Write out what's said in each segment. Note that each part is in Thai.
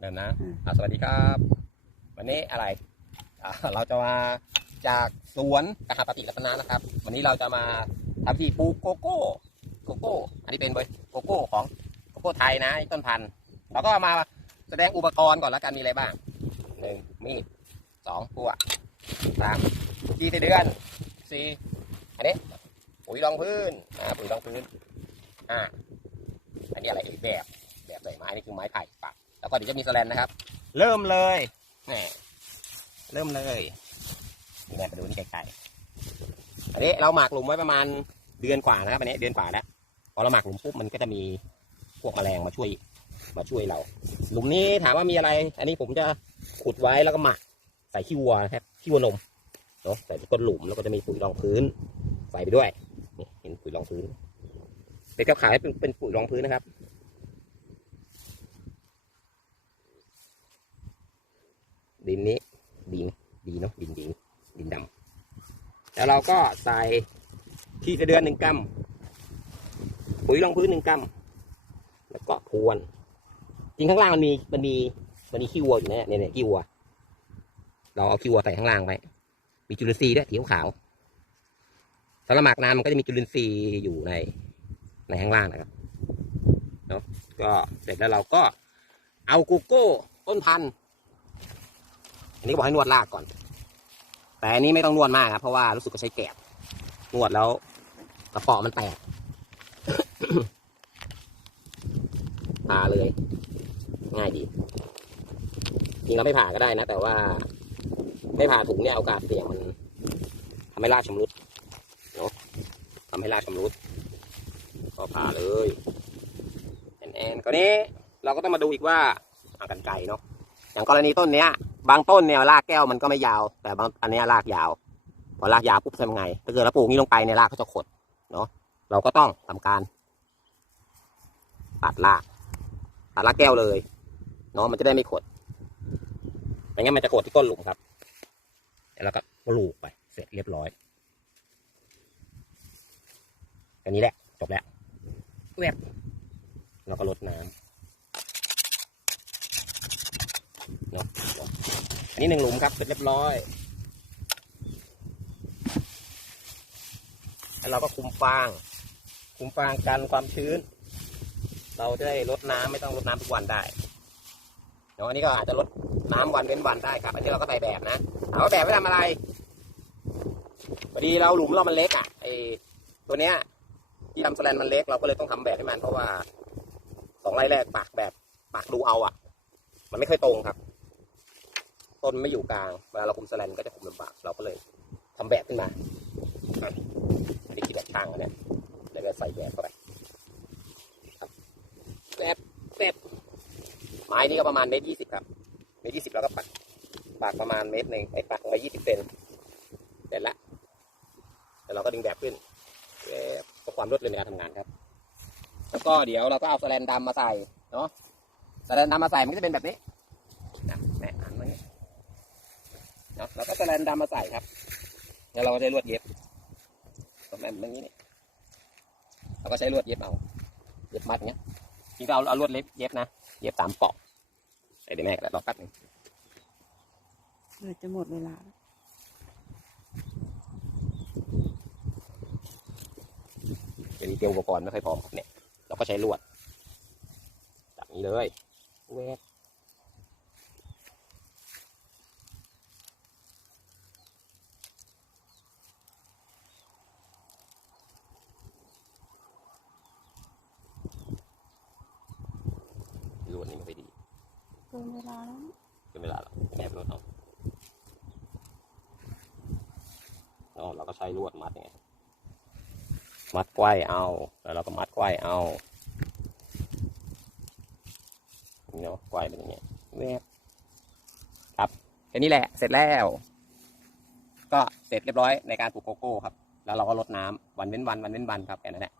เริ่มนะอืมอะสวัสดีครับ วันนี้อะไรอะเราจะมาจากสวนกหาปฏิรัตนานะครับ วันนี้เราจะมาทำที่ปลูกโกโก้โกโก้ อันนี้เป็นเบอร์โกโก้ของโกโก้ไทยนะต้นพันธุ์เราก็มาแสดงอุปกรณ์ก่อนแล้วกันมีอะไรบ้างหนึ่งมีดสองพวกสามจีไส้เดือนสี่อันนี้ปุ๋ยรองพื้นอ่าปุ๋ยรองพื้นอ่าอันนี้อะไรเอ่ยแบบแบบใส่ไม้นี่คือไม้ไผ่ปัก แล้วก็เดี๋ยวจะมีสแลนนะครับ เริ่มเลยแหมเริ่มเลยนี่แม่ไปดูนี่ไกลๆอันนี้เราหมักหลุมไว้ประมาณเดือนกว่านะครับอันนี้เดือนกว่าแล้วพอเราหมักหลุมปุ๊บมันก็จะมีพวกแมลงมาช่วยมาช่วยเรา หลุมนี้ถามว่ามีอะไร อันนี้ผมจะขุดไว้แล้วก็หมักใส่ขี้วัวนะครับขี้วัวนมเนาะใส่ก้นหลุมแล้วก็จะมีปุ๋ยรองพื้นใส่ไปด้วยนี่เห็นปุ๋ยรองพื้นเป็นกับขายเป็นเป็นปุ๋ยรองพื้นนะครับ ดินนี้ดินดีเนาะดินดินดินดำแล้วเราก็ใส่ขี้กระเดือนหนึ่งกรัมปุ๋ยรองพื้นหนึ่งกรัมแล้วก็พรวนจริงข้างล่างมันมีมันมีมันมีขี้วัวอยู่นะเนี่ยเนี่ยขี้วัว เราเอาขี้วัวใส่ข้างล่างไว้มีจุลินทรีย์ด้วยสีขาวๆถ้ารหมักนานมันก็จะมีจุลินทรีย์อยู่ในในข้างล่างนะครับเนาะก็เสร็จแล้วเราก็เอาโกโก้ต้นพันธุ์ อันนี้บอกให้นวดรากก่อน แต่อันนี้ไม่ต้องนวดมากครับเพราะว่ารู้สึกก็ใช้แกบนวดแล้วกระปาะมันแตกผ่าเลย ง่ายดี จริงเราไม่ผ่าก็ได้นะ แต่ว่า ไม่ผ่าถุงเนี่ยโอกาสเสี่ยงมันทำให้รากชำรุดเนาะทำให้รากชำรุด ก็ผ่าเลยแอนแอนๆครานี้เราก็ต้องมาดูอีกว่าอากันไกลเนาะอย่างกรณีต้นเนี้ย บางต้นเนี่ยรากแก้วมันก็ไม่ยาว แต่บางอันเนี้ยรากยาวพอรากยาวปุ๊บทำไง ถ้าเกิดเราปลูกนี้ลงไปเนี่ยรากก็จะขดเนาะเราก็ต้องทำการตัดรากตัดรากแก้วเลยเนาะมันจะได้ไม่ขดไม่งั้นมันจะขดที่ก้นหลุมครับแล้วก็ปลูกไป เสร็จเรียบร้อยอันนี้แหละจบแล้วแวบเราก็ลดน้ำ เนาะอั นี้หนึ่งหลุมครับเสร็จเรียบร้อยแล้วเราก็คุมฟาง คุมฟางกันความชื้น เราจะได้ลดน้ำไม่ต้องลดน้ำทุกวันได้เดี๋ยวอันนี้ก็อาจจะลดน้ำวันเว้นวันได้ครับ อันนี้เราก็ใส่แบบนะเอาแบบไว้ทำอะไรพอดีเราหลุมเรามันเล็กอะไอตัวเนี้ยที่ทำสแลนมันเล็กเราก็เลยต้องทำแบบให้มันเพราะว่าสองไร่แรกปากแบบปากดูเอาอะ มันไม่ค่อยตรงครับ ต้นไม่อยู่กลางเวลาเราคุมสแลนก็จะคุมลำบากเราก็เลยทำแบบขึ้นมาอะไม่ได้คิดแบบช่างอันเนี่ยแล้วก็ใส่แบบเข้าไปครับแบบแบบไม้นี่ก็ประมาณเมตรยี่สิบครับเมตรยี่สิบแล้วก็ปักปากประมาณเมตรหนึ่งไอ้ปักไว้ยี่สิบเซนเสร็จละแล้วเราก็ดึงแบบขึ้นแบบเพื่อความรวดเร็วในการทำงานครับ แล้วก็เดี๋ยวเราก็เอาสแลนดำมาใส่เนาะสแลนดำมาใส่มันก็จะเป็นแบบนี้นะแม่อ่านมาอย่างนี้เนาะแล้วก็สแลนดำมาใส่ครับแล้วเราก็ใช้ลวดเย็บตรงแม่มันอย่างนี้นี่เราก็ใช้ลวดเย็บเอาเย็บมัดเงี้ยจริงๆเราเอาลวดเล็บเย็บนะเย็บสามเปาะเดี๋ยวแม่ก็รอแป๊บหนึงเดี๋ยวจะหมดเวลาแล้วเดี๋ยวนี้เตรียมอุปกรณ์ไม่ค่อยพร้อมครับเนี่ย เราก็ใช้ลวดจับนี้เลยแวกลวดนี่ไม่ค่อยดี เกินเวลาแล้วนะเป็นเวลาแล้วแอบรถเอาแล้วเราก็ใช้ลวดมัดไงมัดไกว้เอา แล้วเราก็มัดไกว้เอาเนาะไกว้เป็นอย่างเงี้ยแวบครับแค่นี้แหละ เสร็จแล้ว ก็เสร็จเรียบร้อยในการปลูกโกโก้ครับ แล้วเราก็รดน้ำวันเว้นวันวันเว้นวันครับแค่นั้นแหละ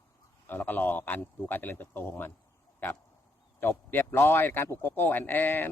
แล้วเราก็รอการดูการเจริญเติบโตของมัน จบเรียบร้อยการปลูกโกโก้แอนแอน